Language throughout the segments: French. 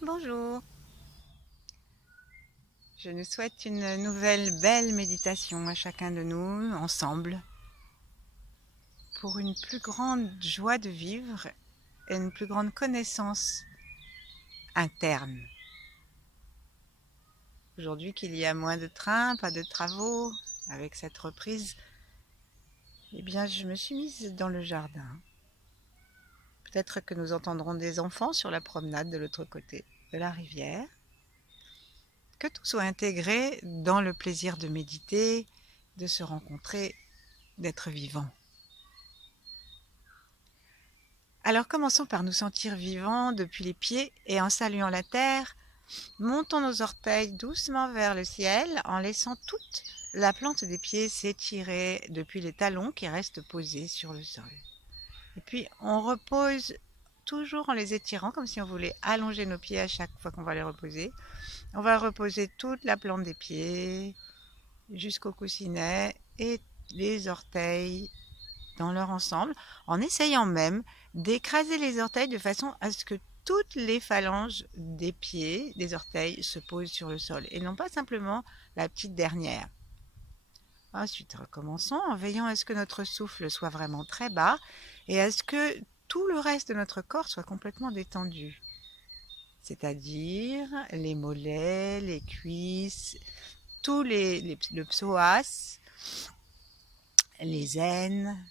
Bonjour, je nous souhaite une nouvelle belle méditation à chacun de nous, ensemble, pour une plus grande joie de vivre et une plus grande connaissance interne. Aujourd'hui qu'il y a moins de trains, pas de travaux, avec cette reprise, eh bien je me suis mise dans le jardin. Peut-être que nous entendrons des enfants sur la promenade de l'autre côté de la rivière. Que tout soit intégré dans le plaisir de méditer, de se rencontrer, d'être vivant. Alors commençons par nous sentir vivants depuis les pieds et en saluant la terre, montons nos orteils doucement vers le ciel en laissant toute la plante des pieds s'étirer depuis les talons qui restent posés sur le sol. Et puis on repose toujours en les étirant comme si on voulait allonger nos pieds à chaque fois qu'on va les reposer. On va reposer toute la plante des pieds jusqu'au coussinet et les orteils dans leur ensemble, en essayant même d'écraser les orteils de façon à ce que toutes les phalanges des pieds, des orteils, se posent sur le sol et non pas simplement la petite dernière. Ensuite, recommençons en veillant à ce que notre souffle soit vraiment très bas et à ce que tout le reste de notre corps soit complètement détendu. C'est-à-dire les mollets, les cuisses, le psoas, les aines,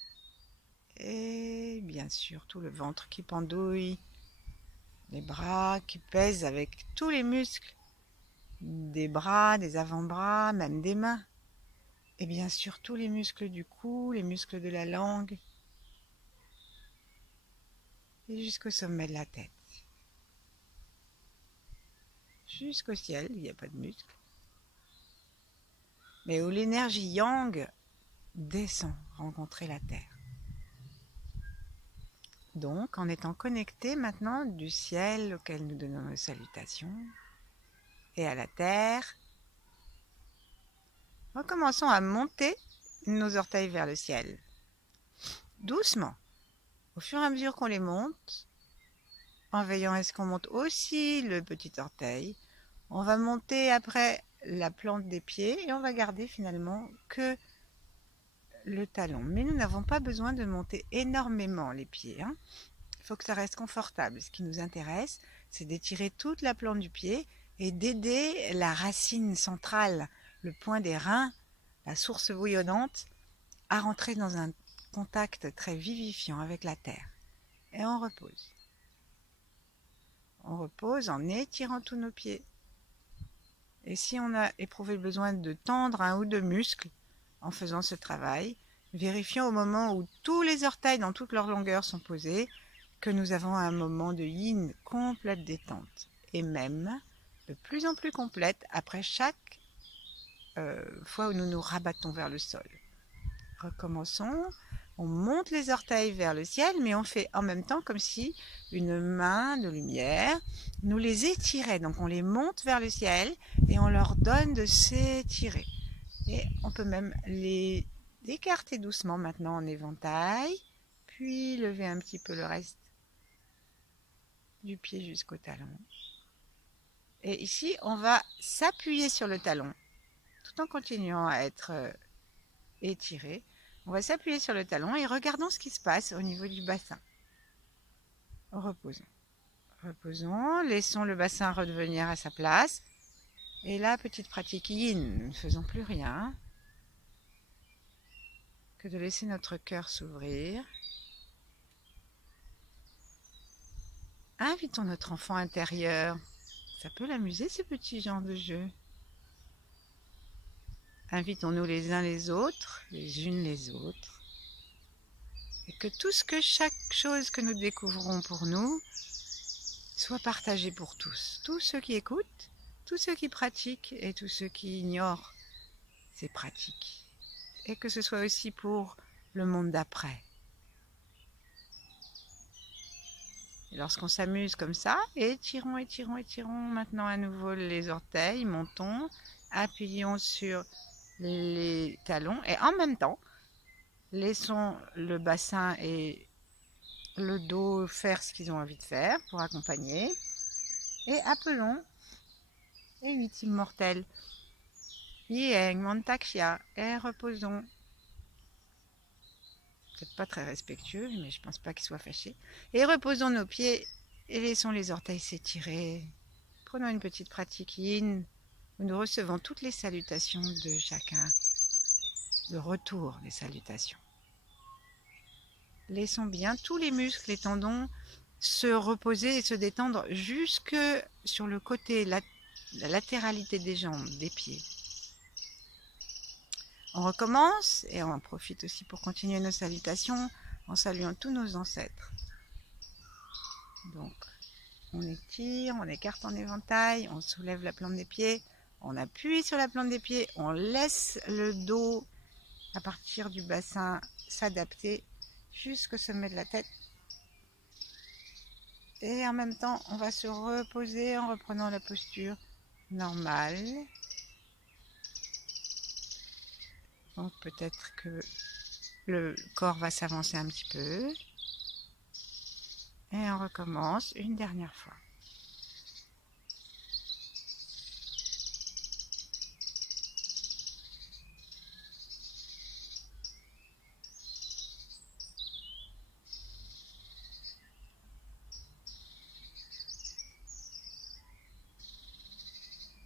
et bien sûr tout le ventre qui pendouille, les bras qui pèsent avec tous les muscles des bras, des avant-bras, même des mains. Et bien sûr tous les muscles du cou, les muscles de la langue, et jusqu'au sommet de la tête. Jusqu'au ciel, il n'y a pas de muscles. Mais où l'énergie yang descend rencontrer la terre. Donc, en étant connecté maintenant du ciel auquel nous donnons nos salutations et à la terre, recommençons à monter nos orteils vers le ciel. Doucement, au fur et à mesure qu'on les monte, en veillant à ce qu'on monte aussi le petit orteil, on va monter après la plante des pieds et on va garder finalement que le talon. Mais nous n'avons pas besoin de monter énormément les pieds, hein. Il faut que ça reste confortable. Ce qui nous intéresse, c'est d'étirer toute la plante du pied et d'aider la racine centrale, le point des reins, la source bouillonnante, à rentrer dans un contact très vivifiant avec la terre. Et on repose. On repose en étirant tous nos pieds. Et si on a éprouvé le besoin de tendre un ou deux muscles en faisant ce travail, vérifions au moment où tous les orteils dans toute leur longueur sont posés que nous avons un moment de yin complète détente et même de plus en plus complète après chaque fois où nous nous rabattons vers le sol. Recommençons. On monte les orteils vers le ciel, mais on fait en même temps comme si une main de lumière nous les étirait. Donc on les monte vers le ciel et on leur donne de s'étirer. Et on peut même les écarter doucement maintenant en éventail, puis lever un petit peu le reste du pied jusqu'au talon. Et ici, on va s'appuyer sur le talon tout en continuant à être étiré. On va s'appuyer sur le talon et regardons ce qui se passe au niveau du bassin. Reposons. Reposons, laissons le bassin redevenir à sa place. Et là, petite pratique yin, nous ne faisons plus rien que de laisser notre cœur s'ouvrir. Invitons notre enfant intérieur. Ça peut l'amuser, ce petit genre de jeu. Invitons-nous les uns les autres, les unes les autres. Et que chaque chose que nous découvrons pour nous soit partagé pour tous. Tous ceux qui écoutent, tous ceux qui pratiquent et tous ceux qui ignorent ces pratiques. Et que ce soit aussi pour le monde d'après. Et lorsqu'on s'amuse comme ça, étirons, étirons, étirons maintenant à nouveau les orteils, montons, appuyons sur les talons et en même temps, laissons le bassin et le dos faire ce qu'ils ont envie de faire pour accompagner. et appelons les 8 immortels. Ieng, Mantakshia, et reposons. Peut-être pas très respectueux, mais je pense pas qu'ils soient fâchés. Et reposons nos pieds et laissons les orteils s'étirer. Prenons une petite pratique yin où nous recevons toutes les salutations de chacun, le retour des salutations. Laissons bien tous les muscles et tendons se reposer et se détendre jusque sur le côté, la latéralité des jambes, des pieds. On recommence et on en profite aussi pour continuer nos salutations en saluant tous nos ancêtres. Donc, on étire, on écarte en éventail, on soulève la plante des pieds, on appuie sur la plante des pieds, on laisse le dos à partir du bassin s'adapter jusqu'au sommet de la tête. Et en même temps, on va se reposer en reprenant la posture normale. Donc peut-être que le corps va s'avancer un petit peu. Et on recommence une dernière fois.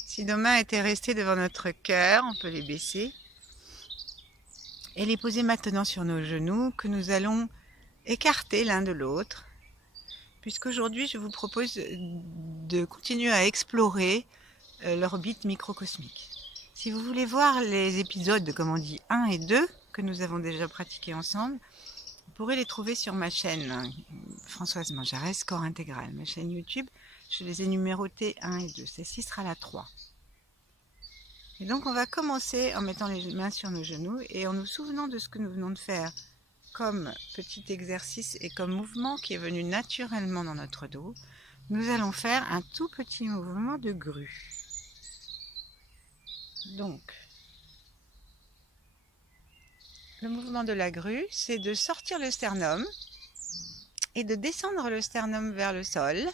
Si nos mains étaient restées devant notre cœur, on peut les baisser et les poser maintenant sur nos genoux que nous allons écarter l'un de l'autre. Puisqu'aujourd'hui, je vous propose de continuer à explorer l'orbite microcosmique. Si vous voulez voir les épisodes, comme on dit, 1 et 2, que nous avons déjà pratiqués ensemble, vous pourrez les trouver sur ma chaîne, Françoise Manjarès, Corps Intégral, ma chaîne YouTube. Je les ai numérotés 1 et 2. Celle-ci sera la 3. Et donc, on va commencer en mettant les mains sur nos genoux et en nous souvenant de ce que nous venons de faire comme petit exercice et comme mouvement qui est venu naturellement dans notre dos. Nous allons faire un tout petit mouvement de grue. Donc, le mouvement de la grue, c'est de sortir le sternum et de descendre le sternum vers le sol,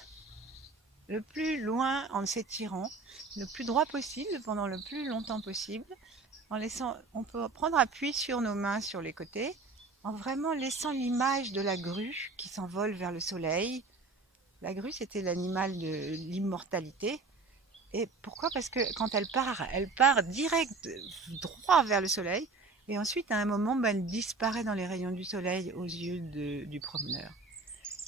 le plus loin en s'étirant, le plus droit possible pendant le plus longtemps possible. On peut prendre appui sur nos mains sur les côtés, en vraiment laissant l'image de la grue qui s'envole vers le soleil. La grue, c'était l'animal de l'immortalité. Et pourquoi? Parce que quand elle part direct, droit vers le soleil. Et ensuite, à un moment, elle disparaît dans les rayons du soleil aux yeux du promeneur.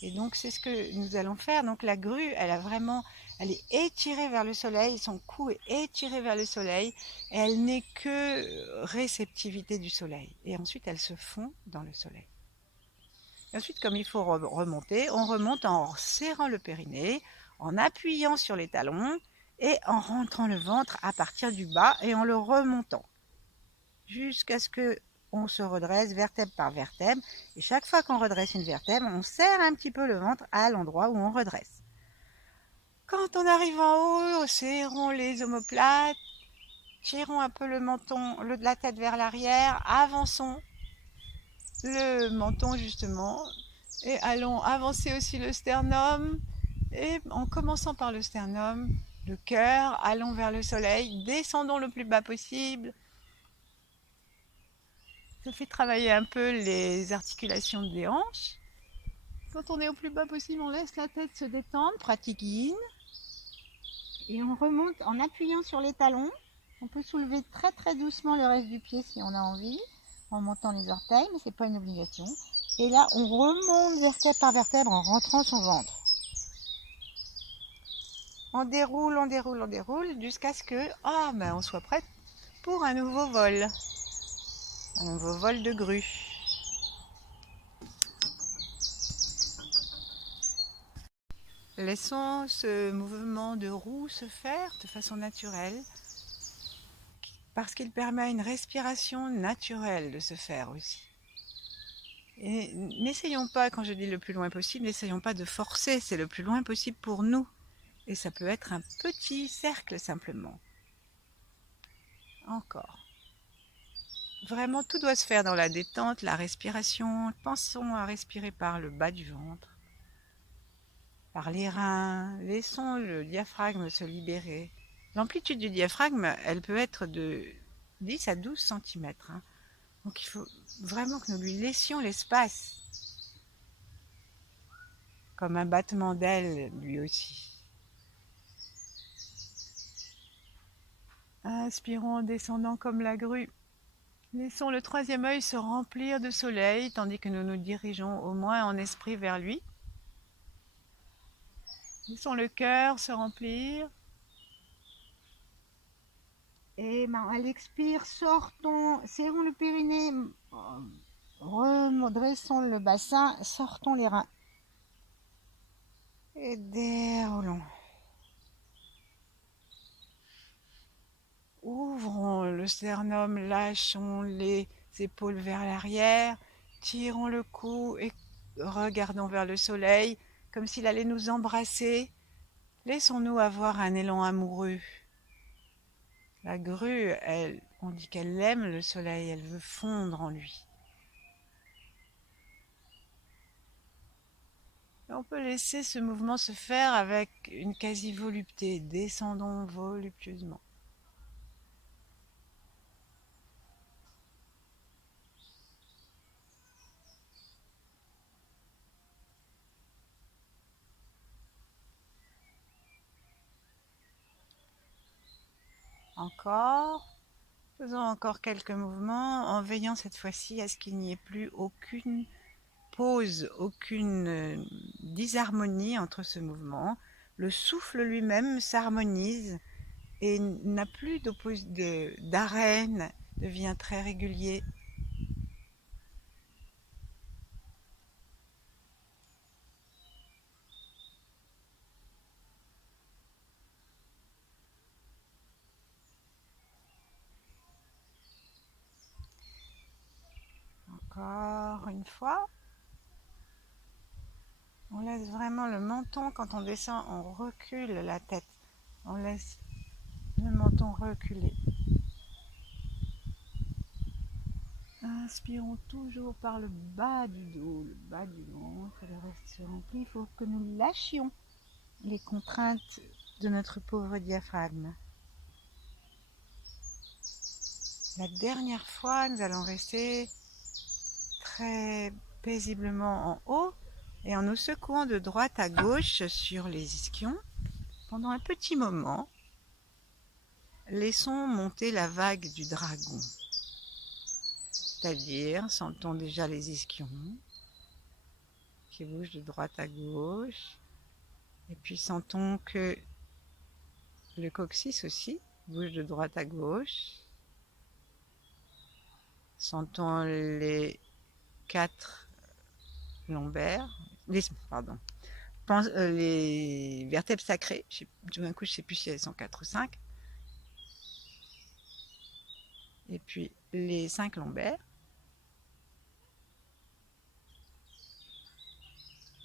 Et donc, c'est ce que nous allons faire. Donc, la grue, elle est étirée vers le soleil. Son cou est étiré vers le soleil. Et elle n'est que réceptivité du soleil. Et ensuite, elle se fond dans le soleil. Et ensuite, comme il faut remonter, on remonte en serrant le périnée, en appuyant sur les talons et en rentrant le ventre à partir du bas et en le remontant jusqu'à ce qu'on se redresse vertèbre par vertèbre. Et chaque fois qu'on redresse une vertèbre, on serre un petit peu le ventre à l'endroit où on redresse. Quand on arrive en haut, serrons les omoplates, tirons un peu le menton, la tête vers l'arrière, avançons le menton justement et allons avancer aussi le sternum et en commençant par le sternum, le cœur, allons vers le soleil, descendons le plus bas possible. Ça fait travailler un peu les articulations des hanches. Quand on est au plus bas possible, on laisse la tête se détendre, pratique yin. Et on remonte en appuyant sur les talons. On peut soulever très très doucement le reste du pied si on a envie, en montant les orteils, mais ce n'est pas une obligation. Et là, on remonte vertèbre par vertèbre en rentrant son ventre. On déroule, on déroule, on déroule jusqu'à ce que on soit prête pour un nouveau vol. Un nouveau vol de grue. Laissons ce mouvement de roue se faire de façon naturelle parce qu'il permet à une respiration naturelle de se faire aussi. Et n'essayons pas, quand je dis le plus loin possible, n'essayons pas de forcer, c'est le plus loin possible pour nous. Et ça peut être un petit cercle simplement. Encore. Vraiment, tout doit se faire dans la détente, la respiration. Pensons à respirer par le bas du ventre. par les reins. Laissons le diaphragme se libérer. L'amplitude du diaphragme, elle peut être de 10 à 12 cm. Donc il faut vraiment que nous lui laissions l'espace. Comme un battement d'aile, lui aussi. Inspirons en descendant comme la grue. Laissons le troisième œil se remplir de soleil, tandis que nous nous dirigeons au moins en esprit vers lui. Laissons le cœur se remplir. Et à l'expire, sortons, serrons le périnée, redressons le bassin, sortons les reins. Et déroulons. Ouvrons le sternum, lâchons les épaules vers l'arrière, tirons le cou et regardons vers le soleil, comme s'il allait nous embrasser. Laissons-nous avoir un élan amoureux. La grue, on dit qu'elle aime le soleil, elle veut fondre en lui. Et on peut laisser ce mouvement se faire avec une quasi-volupté. Descendons voluptueusement. Encore. Faisons encore quelques mouvements en veillant cette fois-ci à ce qu'il n'y ait plus aucune pause, aucune disharmonie entre ce mouvement. Le souffle lui-même s'harmonise et n'a plus d'arrêt, devient très régulier. Encore une fois. On laisse vraiment le menton, quand on descend, on recule la tête. On laisse le menton reculer. Inspirons toujours par le bas du dos, le bas du ventre, le reste se remplit. Il faut que nous lâchions les contraintes de notre pauvre diaphragme. La dernière fois, nous allons rester très paisiblement en haut et en nous secouant de droite à gauche sur les ischions pendant un petit moment. Laissons monter la vague du dragon. C'est-à-dire, sentons déjà les ischions qui bougent de droite à gauche. Et puis sentons que le coccyx aussi bouge de droite à gauche. Sentons les 4 lombaires, les vertèbres sacrées. Tout d'un coup, je ne sais plus si elles sont 4 ou 5. Et puis les 5 lombaires.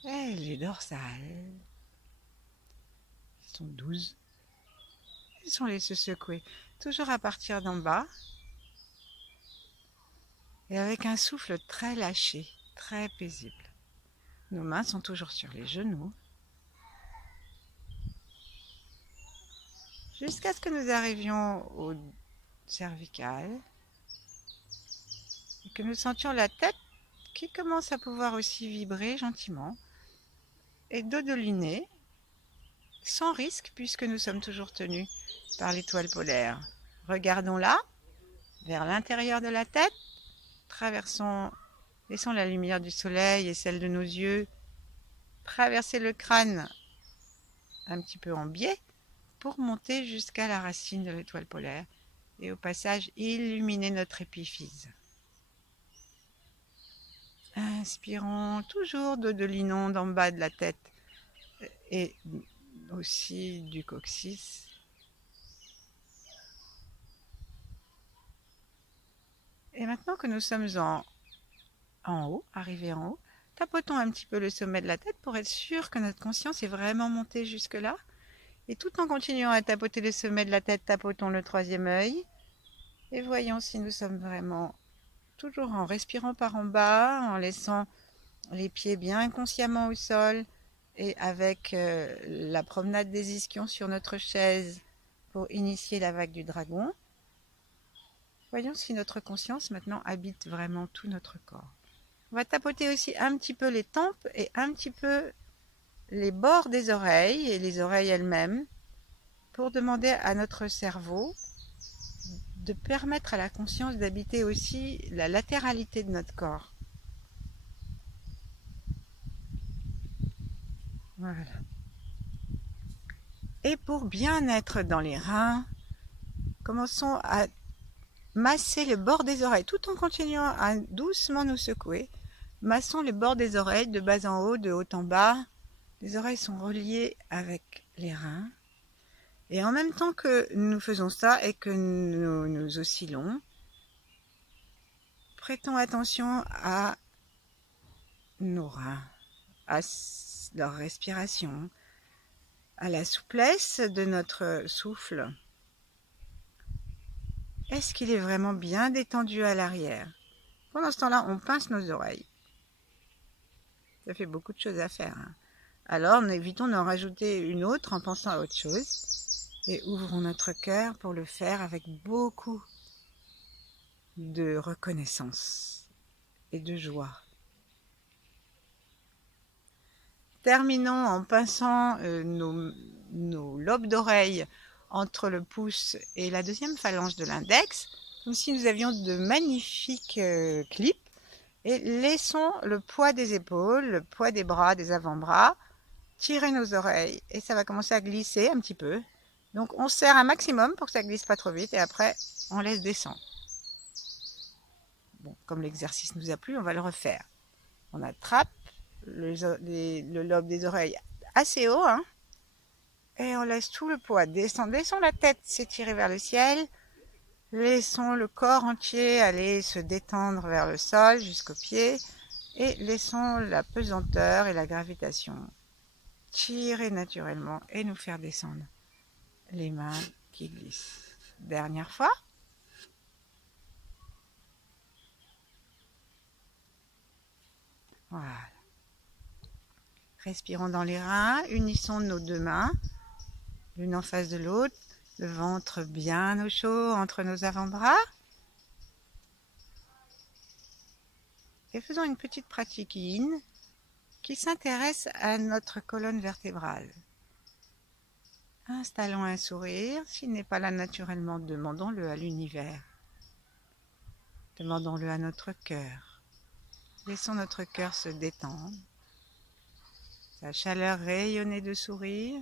Et les dorsales. Ils sont 12. Laissons-les se secouer. Toujours à partir d'en bas. Et avec un souffle très lâché, très paisible. Nos mains sont toujours sur les genoux. Jusqu'à ce que nous arrivions au cervical. Et que nous sentions la tête qui commence à pouvoir aussi vibrer gentiment. Et dodeliner, sans risque puisque nous sommes toujours tenus par l'étoile polaire. Regardons-la, vers l'intérieur de la tête. Laissons la lumière du soleil et celle de nos yeux traverser le crâne un petit peu en biais pour monter jusqu'à la racine de l'étoile polaire et au passage illuminer notre épiphyse. Inspirons toujours dodelinons d'en bas de la tête et aussi du coccyx. Et maintenant que nous sommes en haut, arrivés en haut, tapotons un petit peu le sommet de la tête pour être sûr que notre conscience est vraiment montée jusque-là. Et tout en continuant à tapoter le sommet de la tête, tapotons le troisième œil. Et voyons si nous sommes vraiment toujours en respirant par en bas, en laissant les pieds bien consciemment au sol, Et avec la promenade des ischions sur notre chaise pour initier la vague du dragon, voyons si notre conscience maintenant habite vraiment tout notre corps. On va tapoter aussi un petit peu les tempes et un petit peu les bords des oreilles et les oreilles elles-mêmes pour demander à notre cerveau de permettre à la conscience d'habiter aussi la latéralité de notre corps. Voilà. Et pour bien être dans les reins, commençons à masser le bord des oreilles tout en continuant à doucement nous secouer. Massons les bords des oreilles de bas en haut, de haut en bas. Les oreilles sont reliées avec les reins. Et en même temps que nous faisons ça et que nous oscillons, prêtons attention à nos reins, à leur respiration, à la souplesse de notre souffle. Est-ce qu'il est vraiment bien détendu à l'arrière? Pendant ce temps-là, on pince nos oreilles. Ça fait beaucoup de choses à faire, hein. Alors, évitons d'en rajouter une autre en pensant à autre chose et ouvrons notre cœur pour le faire avec beaucoup de reconnaissance et de joie. Terminons en pinçant nos lobes d'oreilles entre le pouce et la deuxième phalange de l'index, comme si nous avions de magnifiques clips, et laissons le poids des épaules, le poids des bras, des avant-bras, tirer nos oreilles et ça va commencer à glisser un petit peu. Donc on serre un maximum pour que ça glisse pas trop vite et après on laisse descendre. Bon, comme l'exercice nous a plu, on va le refaire. On attrape le lobe des oreilles assez haut, hein, et on laisse tout le poids descendre. Laissons la tête s'étirer vers le ciel. Laissons le corps entier aller se détendre vers le sol jusqu'aux pieds et laissons la pesanteur et la gravitation tirer naturellement et nous faire descendre les mains qui glissent. Dernière fois. Voilà. Respirons dans les reins, unissons nos deux mains, l'une en face de l'autre, le ventre bien au chaud entre nos avant-bras. Et faisons une petite pratique yin qui s'intéresse à notre colonne vertébrale. Installons un sourire. S'il n'est pas là naturellement, demandons-le à l'univers. Demandons-le à notre cœur. Laissons notre cœur se détendre. Sa chaleur rayonnée de sourire.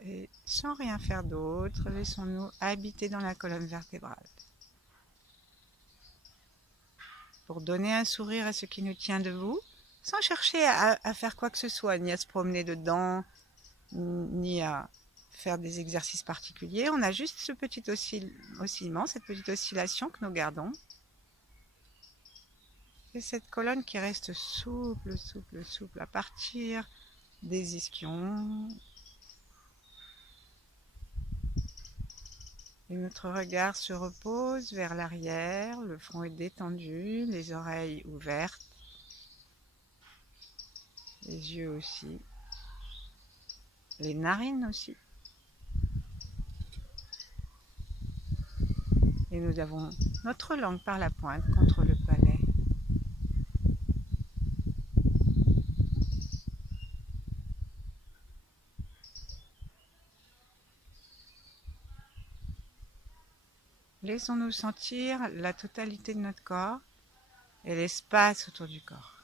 Et sans rien faire d'autre, laissons-nous habiter dans la colonne vertébrale. Pour donner un sourire à ce qui nous tient debout, sans chercher à faire quoi que ce soit, ni à se promener dedans, ni à faire des exercices particuliers. On a juste ce petit oscillement, cette petite oscillation que nous gardons. Et cette colonne qui reste souple, souple, souple à partir des ischions. Et notre regard se repose vers l'arrière, le front est détendu, les oreilles ouvertes, les yeux aussi, les narines aussi. Et nous avons notre langue par la pointe contre le palais. Laissons-nous sentir la totalité de notre corps et l'espace autour du corps.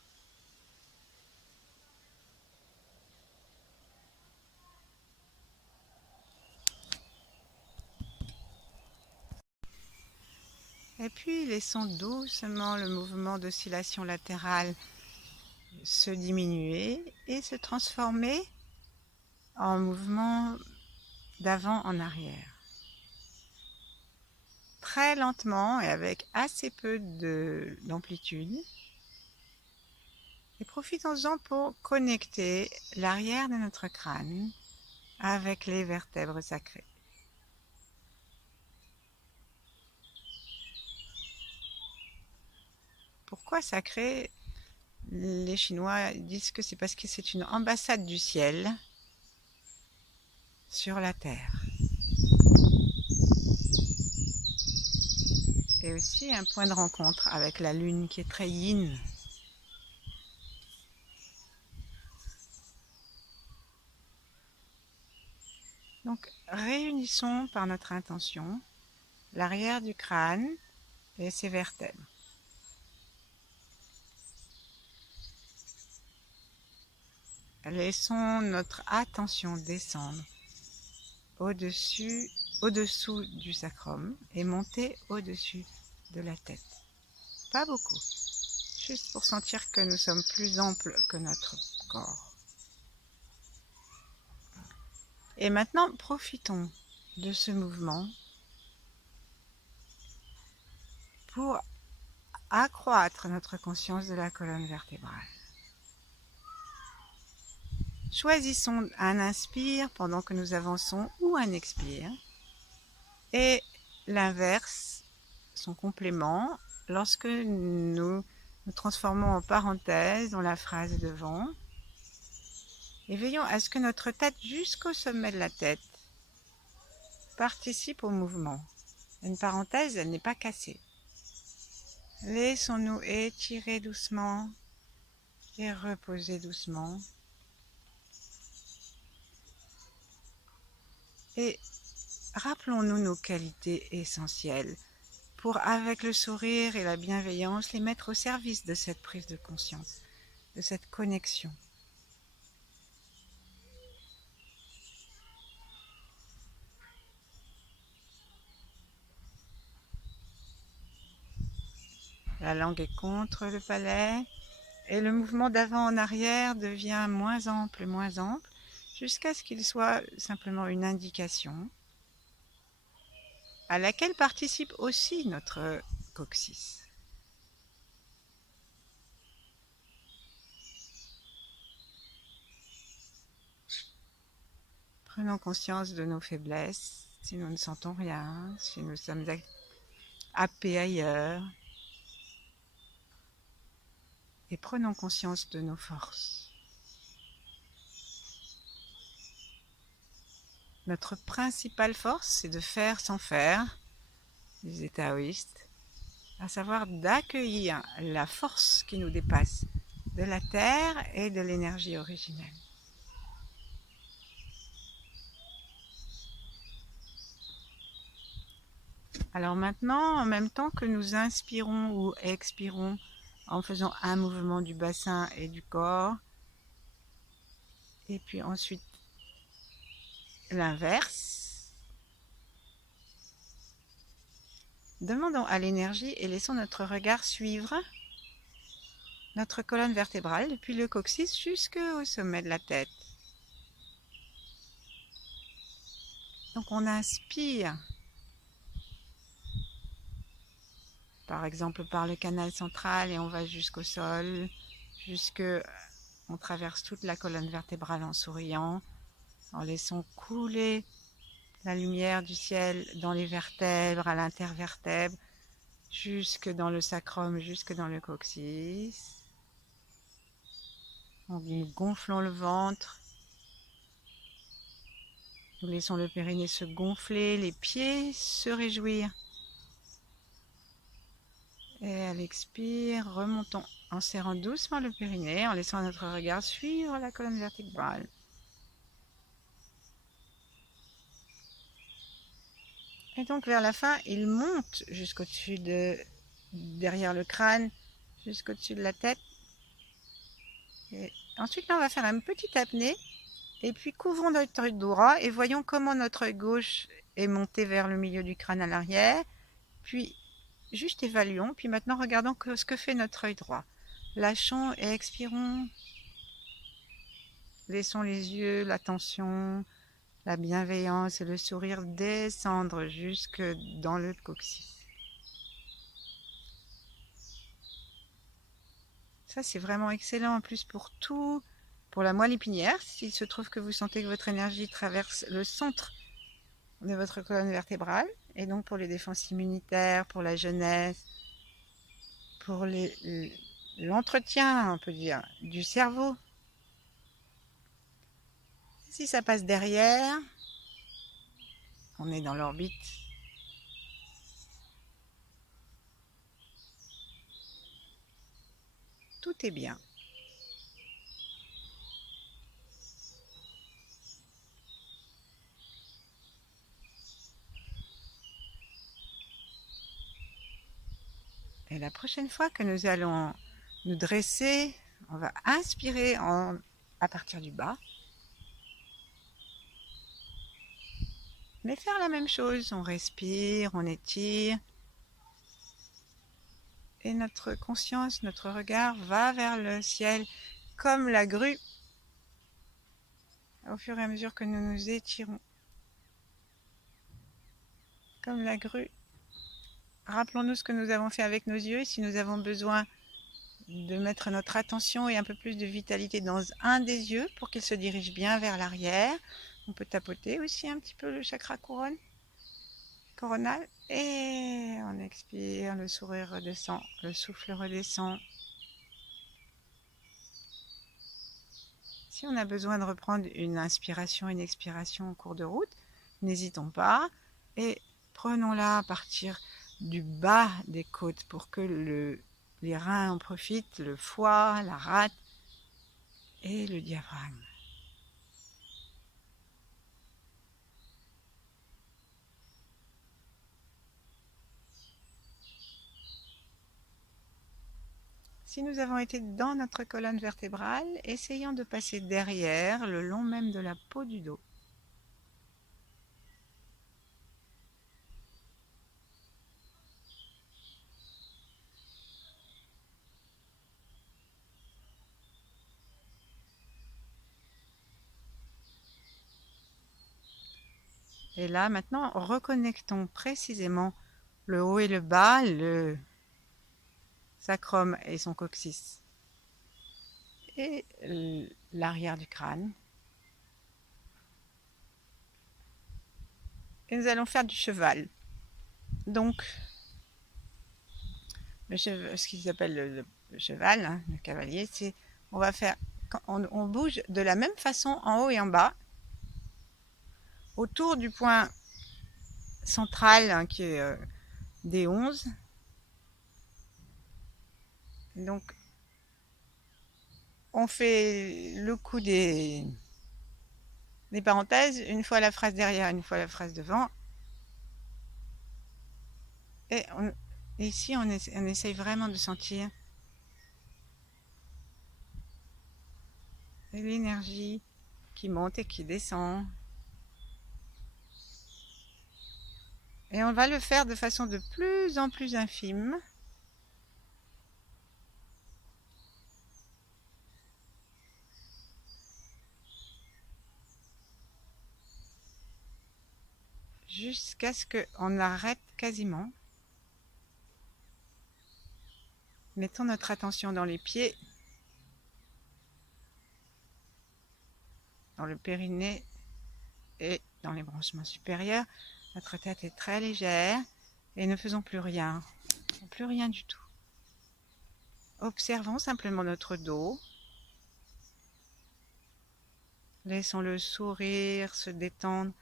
Et puis laissons doucement le mouvement d'oscillation latérale se diminuer et se transformer en mouvement d'avant en arrière. Très lentement et avec assez peu d'amplitude. Et profitons-en pour connecter l'arrière de notre crâne avec les vertèbres sacrées. Pourquoi sacré? Les Chinois disent que c'est parce que c'est une ambassade du ciel sur la terre. Et aussi un point de rencontre avec la lune qui est très yin. Donc réunissons par notre intention l'arrière du crâne et ses vertèbres. Laissons notre attention descendre au-dessous du sacrum et monter au-dessus de la tête. Pas beaucoup, juste pour sentir que nous sommes plus amples que notre corps. Et maintenant, profitons de ce mouvement pour accroître notre conscience de la colonne vertébrale. Choisissons un inspire pendant que nous avançons ou un expire et l'inverse, son complément, lorsque nous transformons en parenthèse dans la phrase devant. Et veillons à ce que notre tête jusqu'au sommet de la tête participe au mouvement. Une parenthèse, elle n'est pas cassée. Laissons-nous étirer doucement et reposer doucement. Et rappelons-nous nos qualités essentielles pour, avec le sourire et la bienveillance, les mettre au service de cette prise de conscience, de cette connexion. La langue est contre le palais et le mouvement d'avant en arrière devient moins ample, jusqu'à ce qu'il soit simplement une indication à laquelle participe aussi notre coccyx. Prenons conscience de nos faiblesses, si nous ne sentons rien, si nous sommes happés ailleurs. Et prenons conscience de nos forces. Notre principale force, c'est de faire sans faire, disait taoïste, à savoir d'accueillir la force qui nous dépasse de la terre et de l'énergie originelle. Alors maintenant, en même temps que nous inspirons ou expirons en faisant un mouvement du bassin et du corps, et puis ensuite l'inverse, demandons à l'énergie et laissons notre regard suivre notre colonne vertébrale depuis le coccyx jusqu'au sommet de la tête. Donc on inspire, par exemple par le canal central et on va jusqu'au sol, on traverse toute la colonne vertébrale en souriant, en laissant couler la lumière du ciel dans les vertèbres, à l'intervertèbre, jusque dans le sacrum, jusque dans le coccyx. Nous gonflons le ventre. Nous laissons le périnée se gonfler, les pieds se réjouir. Et à l'expire, remontons en serrant doucement le périnée, en laissant notre regard suivre la colonne vertébrale. Et donc vers la fin, il monte jusqu'au-dessus derrière le crâne, jusqu'au-dessus de la tête. Et ensuite, là, on va faire une petite apnée. Et puis, couvrons notre œil droit et voyons comment notre œil gauche est monté vers le milieu du crâne à l'arrière. Puis, juste évaluons. Puis maintenant, regardons ce que fait notre œil droit. Lâchons et expirons. Laissons les yeux, l'attention, la bienveillance et le sourire descendre jusque dans le coccyx. Ça, c'est vraiment excellent en plus pour tout, pour la moelle épinière. S'il se trouve que vous sentez que votre énergie traverse le centre de votre colonne vertébrale, et donc pour les défenses immunitaires, pour la jeunesse, pour l'entretien, on peut dire, du cerveau. Si ça passe derrière, on est dans l'orbite. Tout est bien. Et la prochaine fois que nous allons nous dresser, on va inspirer à partir du bas. Mais faire la même chose, on respire, on étire. Et notre conscience, notre regard va vers le ciel comme la grue au fur et à mesure que nous nous étirons. Comme la grue. Rappelons-nous ce que nous avons fait avec nos yeux. Si nous avons besoin de mettre notre attention et un peu plus de vitalité dans un des yeux pour qu'il se dirige bien vers l'arrière, on peut tapoter aussi un petit peu le chakra coronal. Et on expire, le sourire redescend, le souffle redescend. Si on a besoin de reprendre une inspiration et une expiration en cours de route, n'hésitons pas et prenons-la à partir du bas des côtes pour que les reins en profitent, le foie, la rate et le diaphragme. Si nous avons été dans notre colonne vertébrale, essayons de passer derrière, le long même de la peau du dos. Et là, maintenant, reconnectons précisément le haut et le bas, le sacrum et son coccyx. Et l'arrière du crâne. Et nous allons faire du cheval. Donc, ce qu'ils appellent le cheval, hein, le cavalier, c'est on va faire, on bouge de la même façon en haut et en bas, autour du point central hein, qui est des 11. Donc, on fait le coup des parenthèses, une fois la phrase derrière, une fois la phrase devant. Et ici, on essaye vraiment de sentir l'énergie qui monte et qui descend. Et on va le faire de façon de plus en plus infime. Jusqu'à ce qu'on arrête quasiment. Mettons notre attention dans les pieds, dans le périnée et dans les branchements supérieurs. Notre tête est très légère et ne faisons plus rien. Plus rien du tout. Observons simplement notre dos. Laissons-le sourire, se détendre.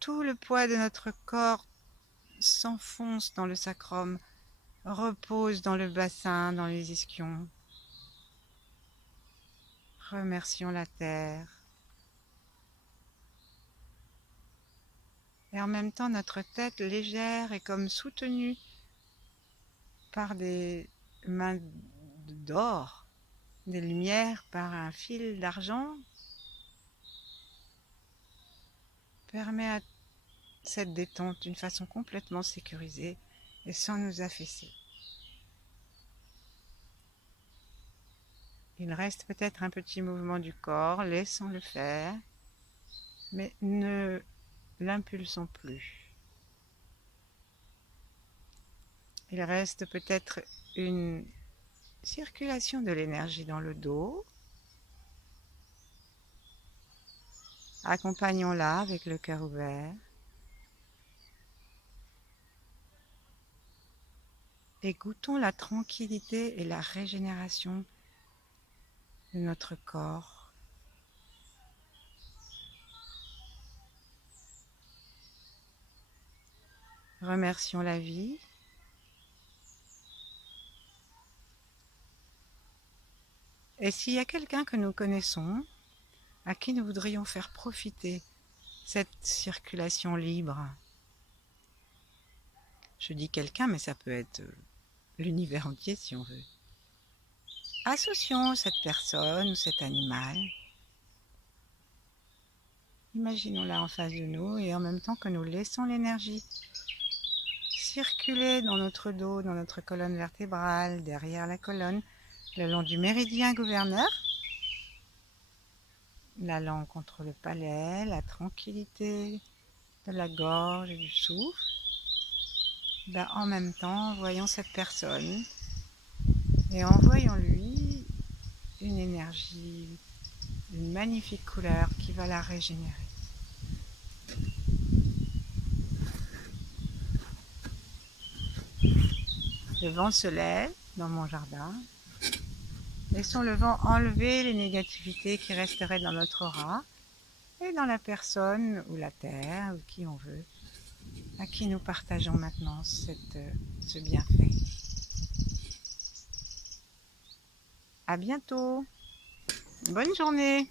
Tout le poids de notre corps s'enfonce dans le sacrum, repose dans le bassin, dans les ischions. Remercions la terre. Et en même temps, notre tête légère est comme soutenue par des mains d'or, des lumières par un fil d'argent, permet à cette détente d'une façon complètement sécurisée et sans nous affaisser. Il reste peut-être un petit mouvement du corps, laissons-le faire, mais ne l'impulsons plus. Il reste peut-être une circulation de l'énergie dans le dos. Accompagnons-la avec le cœur ouvert. et goûtons la tranquillité et la régénération de notre corps. Remercions la vie. Et s'il y a quelqu'un que nous connaissons, à qui nous voudrions faire profiter cette circulation libre, je dis quelqu'un, mais ça peut être l'univers entier si on veut. Associons cette personne ou cet animal. Imaginons-la en face de nous et en même temps que nous laissons l'énergie circuler dans notre dos, dans notre colonne vertébrale, derrière la colonne, le long du méridien gouverneur, la langue contre le palais, la tranquillité de la gorge et du souffle. En même temps, voyons cette personne et envoyons-lui une énergie, une magnifique couleur qui va la régénérer. Le vent se lève dans mon jardin. Laissons le vent enlever les négativités qui resteraient dans notre aura et dans la personne ou la terre ou qui on veut, à qui nous partageons maintenant ce bienfait. À bientôt. Bonne journée.